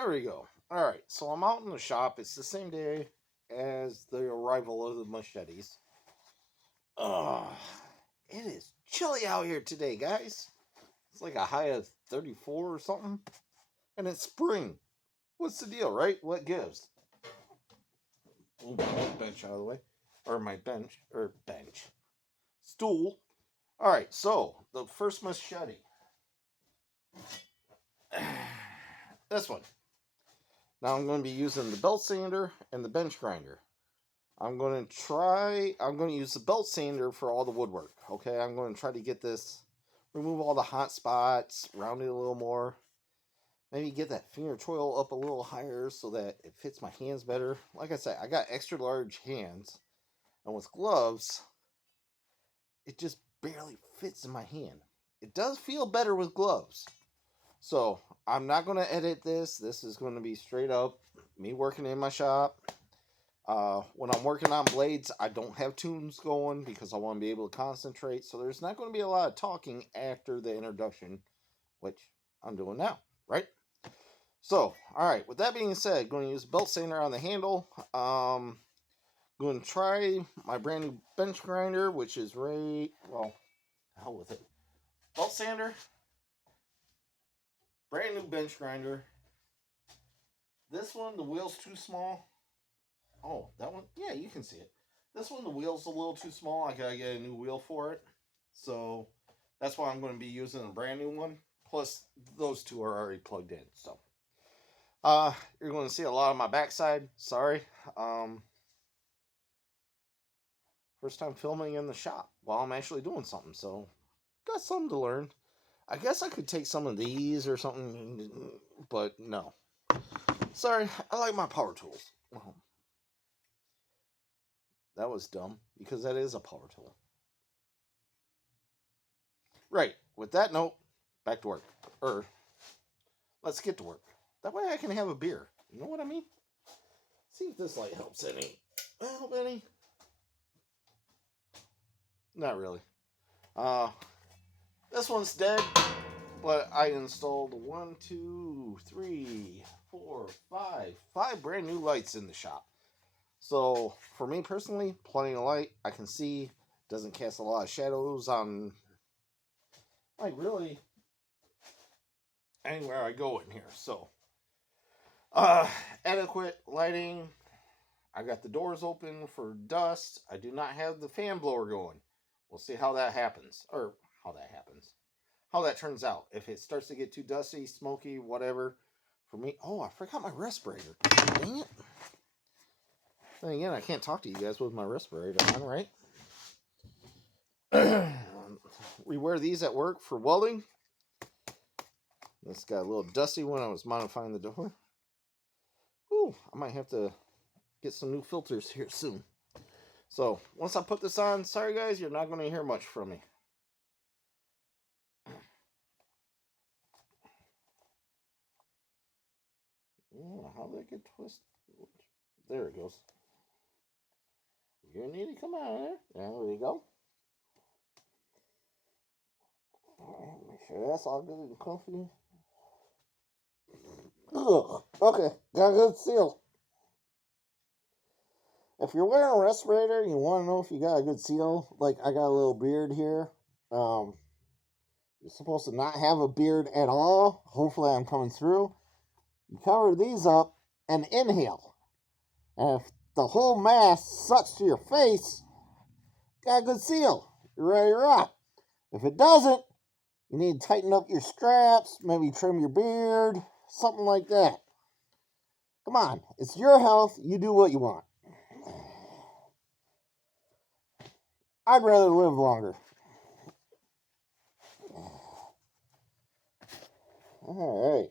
There we go. All right, so I'm out in the shop. It's the same day as the arrival of the machetes. Ugh, it is chilly out here today, guys. It's like a high of 34 or something, and it's spring. What's the deal, right? What gives? Move my bench out of the way, or my bench stool. All right, so the first machete. This one. Now I'm going to be using the belt sander and the bench grinder. I'm going to use the belt sander for all the woodwork. Okay, I'm going to try to get this, remove all the hot spots, round it a little more. Maybe get that finger choil up a little higher so that it fits my hands better. Like I said, I got extra large hands. And with gloves, it just barely fits in my hand. It does feel better with gloves. So I'm not going to edit this. This is going to be straight up me working in my shop. When I'm working on blades, I don't have tunes going because I want to be able to concentrate. So there's not going to be a lot of talking after the introduction, which I'm doing now, right? So, all right. With that being said, going to use belt sander on the handle. Going to try my brand new bench grinder, which is hell with it. Belt sander, brand new bench grinder. This one, the wheel's too small. Oh, that one? Yeah, you can see it. This one, the wheel's a little too small. I gotta get a new wheel for it. So that's why I'm going to be using a brand new one. Plus, those two are already plugged in. So you're going to see a lot of my backside. Sorry. First time filming in the shop while I'm actually doing something. So got something to learn. I guess I could take some of these or something, but no. Sorry, I like my power tools. That was dumb, because that is a power tool. Right, with that note, back to work. Let's get to work. That way I can have a beer. You know what I mean? See if this light helps any. Help any? Not really. This one's dead, but I installed 1, 2, 3, 4, 5 brand new lights in the shop. So, for me personally, plenty of light. I can see, doesn't cast a lot of shadows on, like, really anywhere I go in here. So, adequate lighting. I got the doors open for dust. I do not have the fan blower going. We'll see how that happens. Or, how that turns out. If it starts to get too dusty, smoky, whatever. For me, I forgot my respirator. Dang it. Then again, I can't talk to you guys with my respirator on, right? We wear these at work for welding. This got a little dusty when I was modifying the door. Ooh, I might have to get some new filters here soon. So, once I put this on, sorry guys, you're not going to hear much from me. Yeah, how did it get twisted? There it goes. You need to come out of there. There we go. Alright, make sure that's all good and comfy. Ugh, okay, got a good seal. If you're wearing a respirator and you want to know if you got a good seal, like I got a little beard here. You're supposed to not have a beard at all. Hopefully I'm coming through. You cover these up and inhale. And if the whole mask sucks to your face, got a good seal. You're ready to rock. If it doesn't, you need to tighten up your straps, maybe trim your beard, something like that. Come on, it's your health. You do what you want. I'd rather live longer. All right.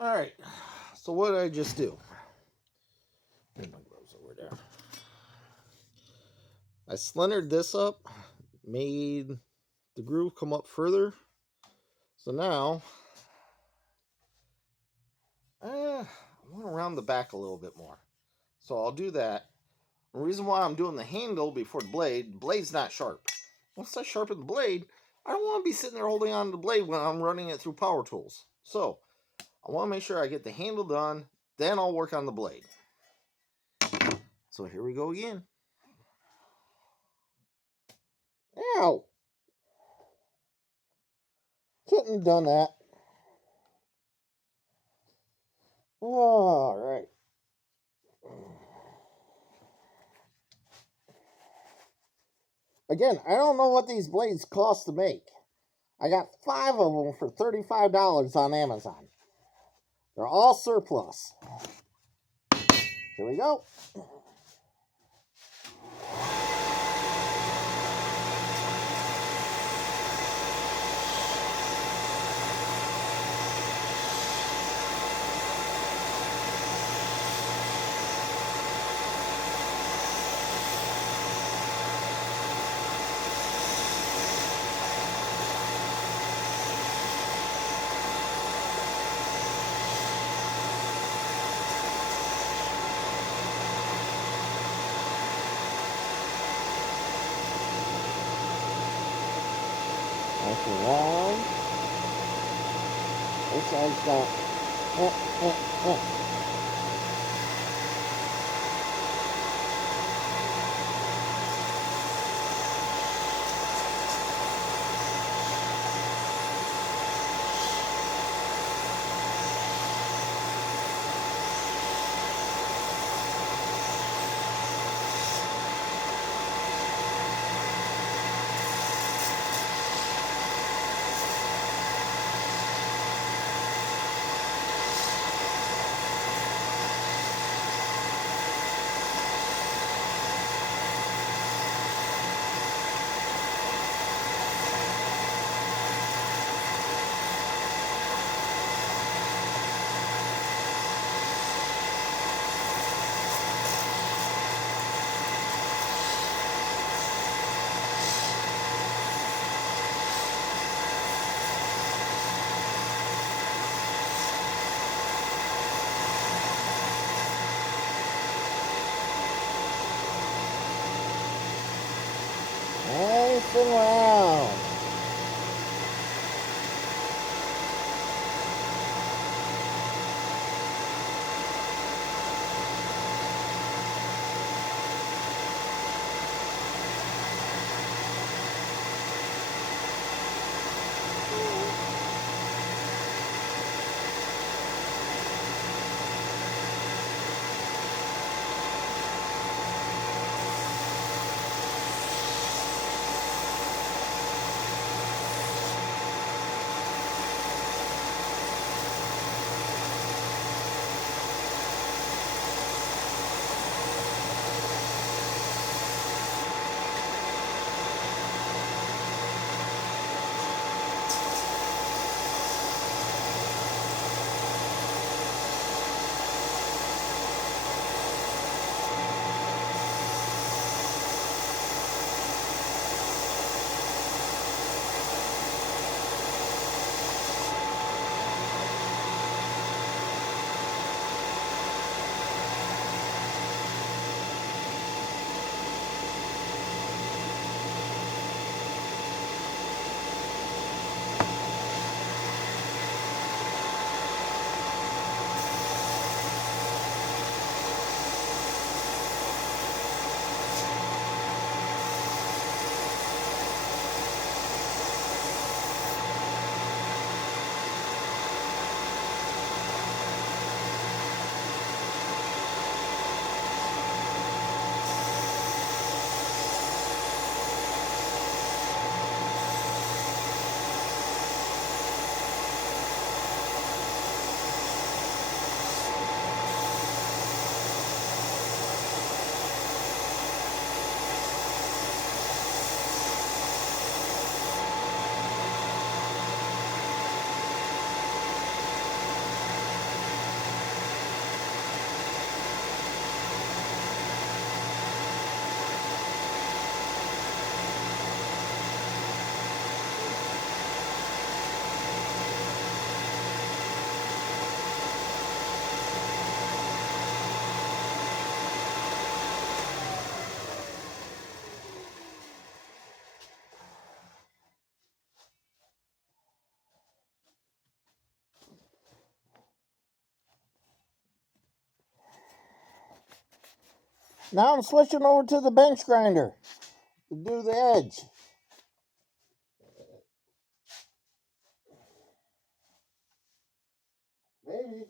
Alright, so what did I just do? Put my gloves over there. I splintered this up, made the groove come up further. So now, I want to round the back a little bit more. So I'll do that. The reason why I'm doing the handle before the blade's not sharp. Once I sharpen the blade, I don't want to be sitting there holding on to the blade when I'm running it through power tools. So I want to make sure I get the handle done, then I'll work on the blade. So here we go again. Ow! Couldn't have done that. Alright. Again, I don't know what these blades cost to make. I got 5 of them for $35 on Amazon. They're all surplus. Here we go. Nice and long. This side's got nice and round. Now I'm switching over to the bench grinder to do the edge. Maybe.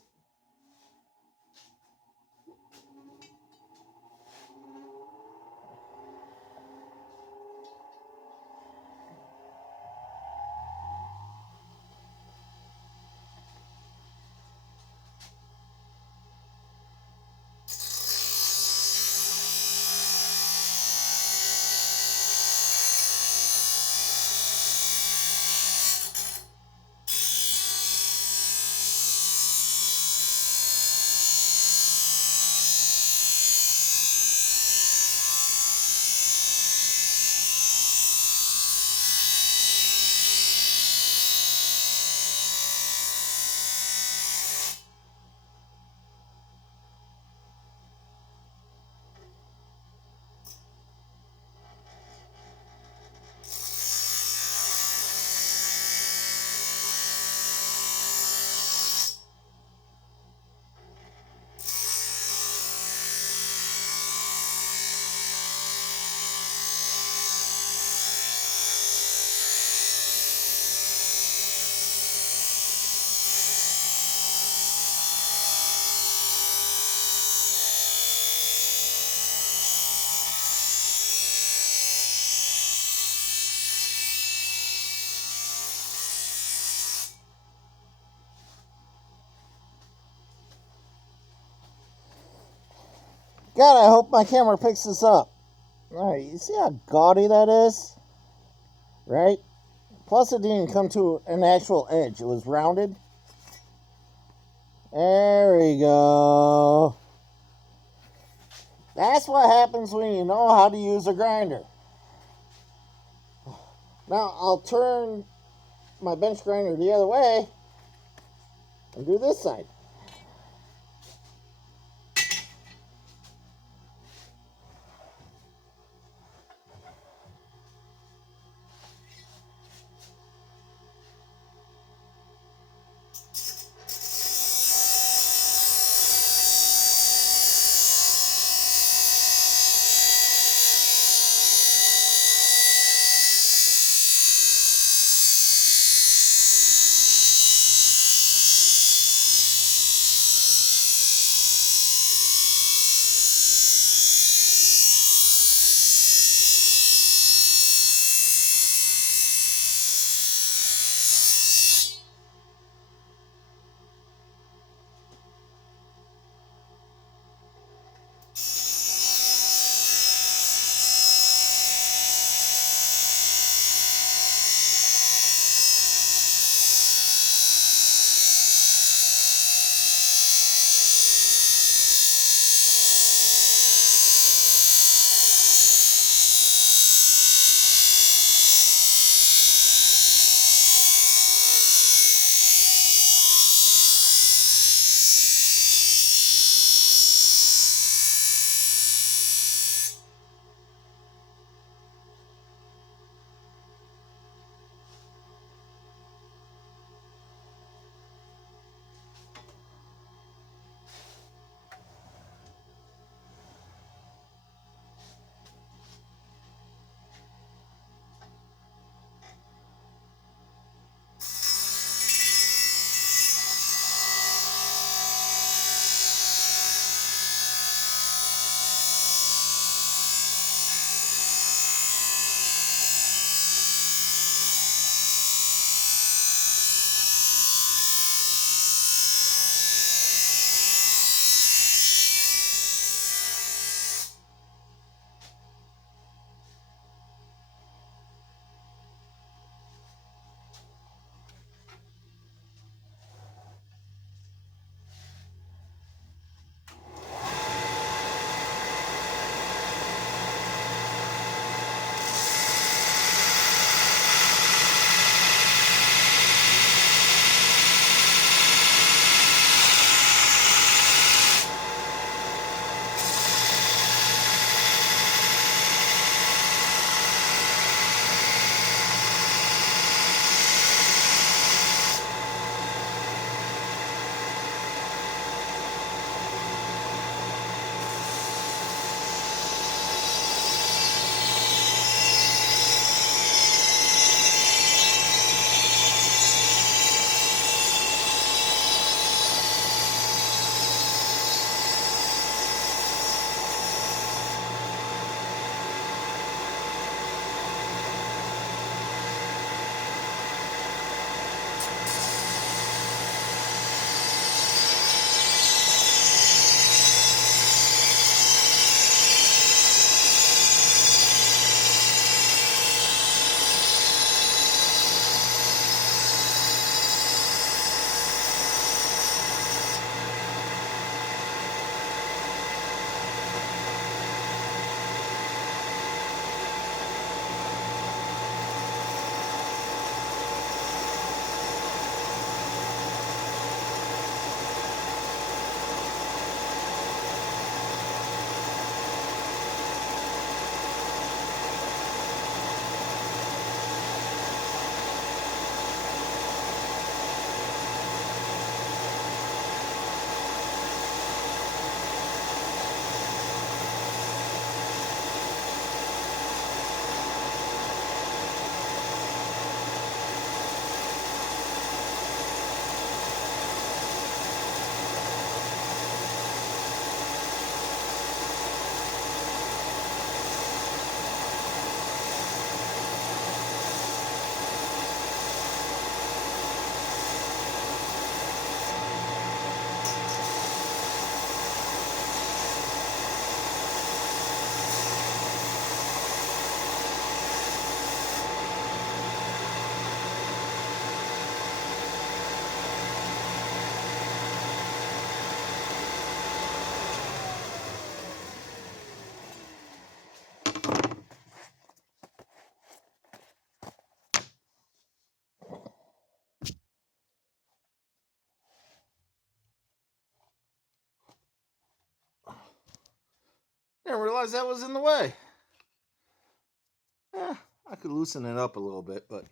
God, I hope my camera picks this up. Alright, you see how gaudy that is? Right? Plus it didn't come to an actual edge. It was rounded. There we go. That's what happens when you know how to use a grinder. Now I'll turn my bench grinder the other way and do this side. Didn't realize that was in the way. I could loosen it up a little bit, but...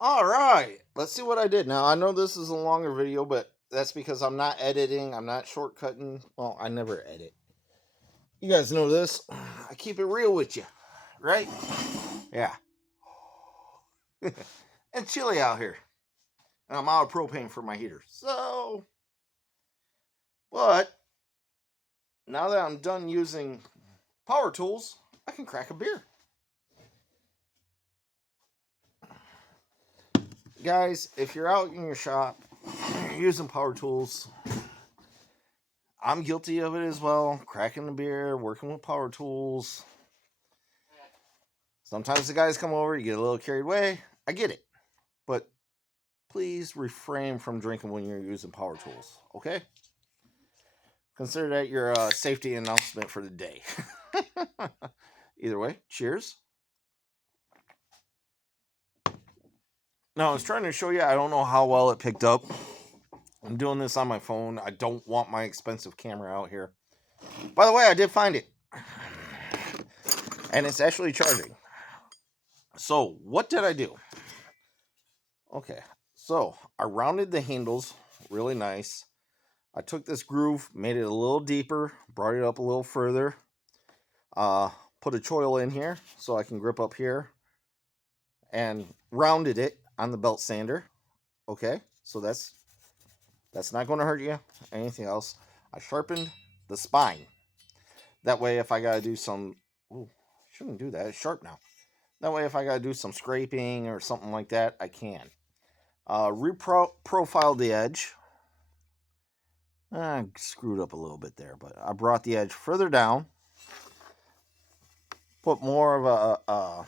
Alright, let's see what I did. Now, I know this is a longer video, but that's because I'm not editing. I'm not shortcutting. Well, I never edit. You guys know this. I keep it real with you, right? Yeah. It's chilly out here. And I'm out of propane for my heater. So, but now that I'm done using power tools, I can crack a beer. Guys, if you're out in your shop, you're using power tools, I'm guilty of it as well. Cracking the beer, working with power tools. Sometimes the guys come over, you get a little carried away. I get it. But please refrain from drinking when you're using power tools, okay? Consider that your safety announcement for the day. Either way, cheers. Now, I was trying to show you, I don't know how well it picked up. I'm doing this on my phone. I don't want my expensive camera out here. By the way, I did find it. And it's actually charging. So, what did I do? Okay, so I rounded the handles really nice. I took this groove, made it a little deeper, brought it up a little further. Put a choil in here so I can grip up here. And rounded it on the belt sander. Okay, so that's not going to hurt you. Anything else? I sharpened the spine. That way, if I got to do some... Ooh, shouldn't do that. It's sharp now. That way, if I got to do some scraping or something like that, I can. Reprofiled the edge. I screwed up a little bit there, but I brought the edge further down. Put more of a...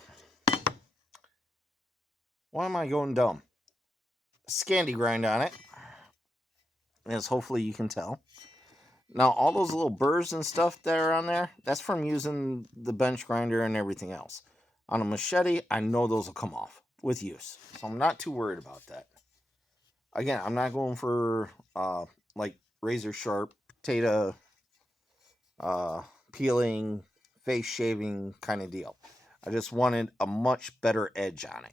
why am I going dumb? Scandi grind on it. As hopefully you can tell. Now, all those little burrs and stuff that are on there, that's from using the bench grinder and everything else. On a machete, I know those will come off with use. So I'm not too worried about that. Again, I'm not going for like razor sharp potato peeling, face shaving kind of deal. I just wanted a much better edge on it.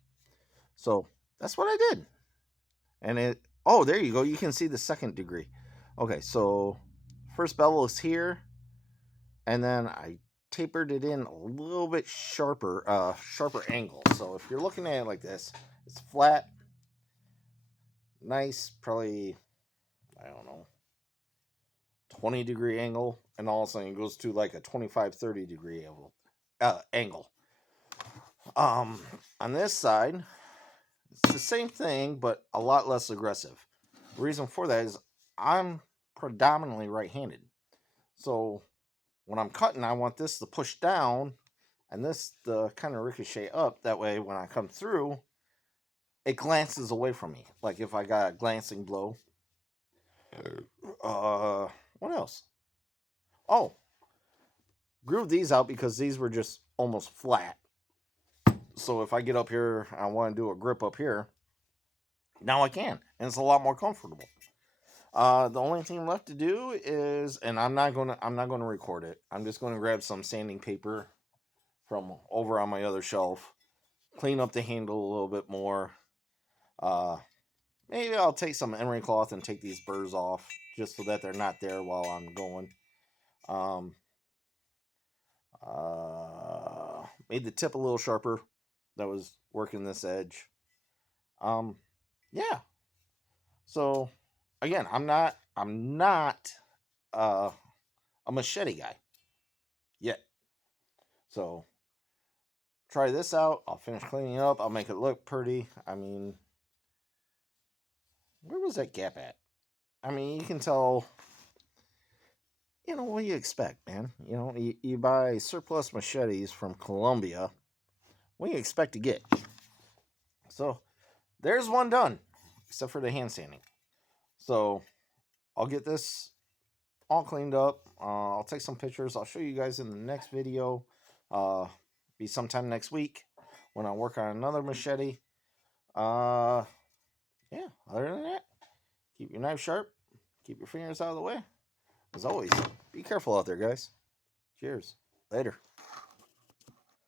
So that's what I did. And it, oh, there you go. You can see the second degree. Okay, so first bevel is here. And then I tapered it in a little bit sharper angle. So if you're looking at it like this, it's flat, nice, probably, I don't know, 20-degree angle, and all of a sudden it goes to like a 25-30 degree angle. On this side, it's the same thing, but a lot less aggressive. The reason for that is I'm predominantly right-handed. So when I'm cutting, I want this to push down and this to kind of ricochet up. That way, when I come through, it glances away from me. Like if I got a glancing blow. What else? Oh, groove these out because these were just almost flat. So if I get up here, I want to do a grip up here. Now I can, and it's a lot more comfortable. The only thing left to do is, and I'm not gonna record it. I'm just gonna grab some sanding paper from over on my other shelf, clean up the handle a little bit more. Maybe I'll take some emery cloth and take these burrs off just so that they're not there while I'm going. Made the tip a little sharper. That was working this edge. Yeah. So again, I'm not a machete guy yet. So try this out. I'll finish cleaning it up. I'll make it look pretty. I mean, where was that gap at? I mean, you can tell, you know, what do you expect, man? You know, you buy surplus machetes from Colombia. What do you expect to get? So there's one done, except for the hand sanding. So I'll get this all cleaned up. I'll take some pictures. I'll show you guys in the next video. Be sometime next week when I work on another machete. Yeah, other than that, keep your knife sharp. Keep your fingers out of the way. As always, be careful out there, guys. Cheers. Later.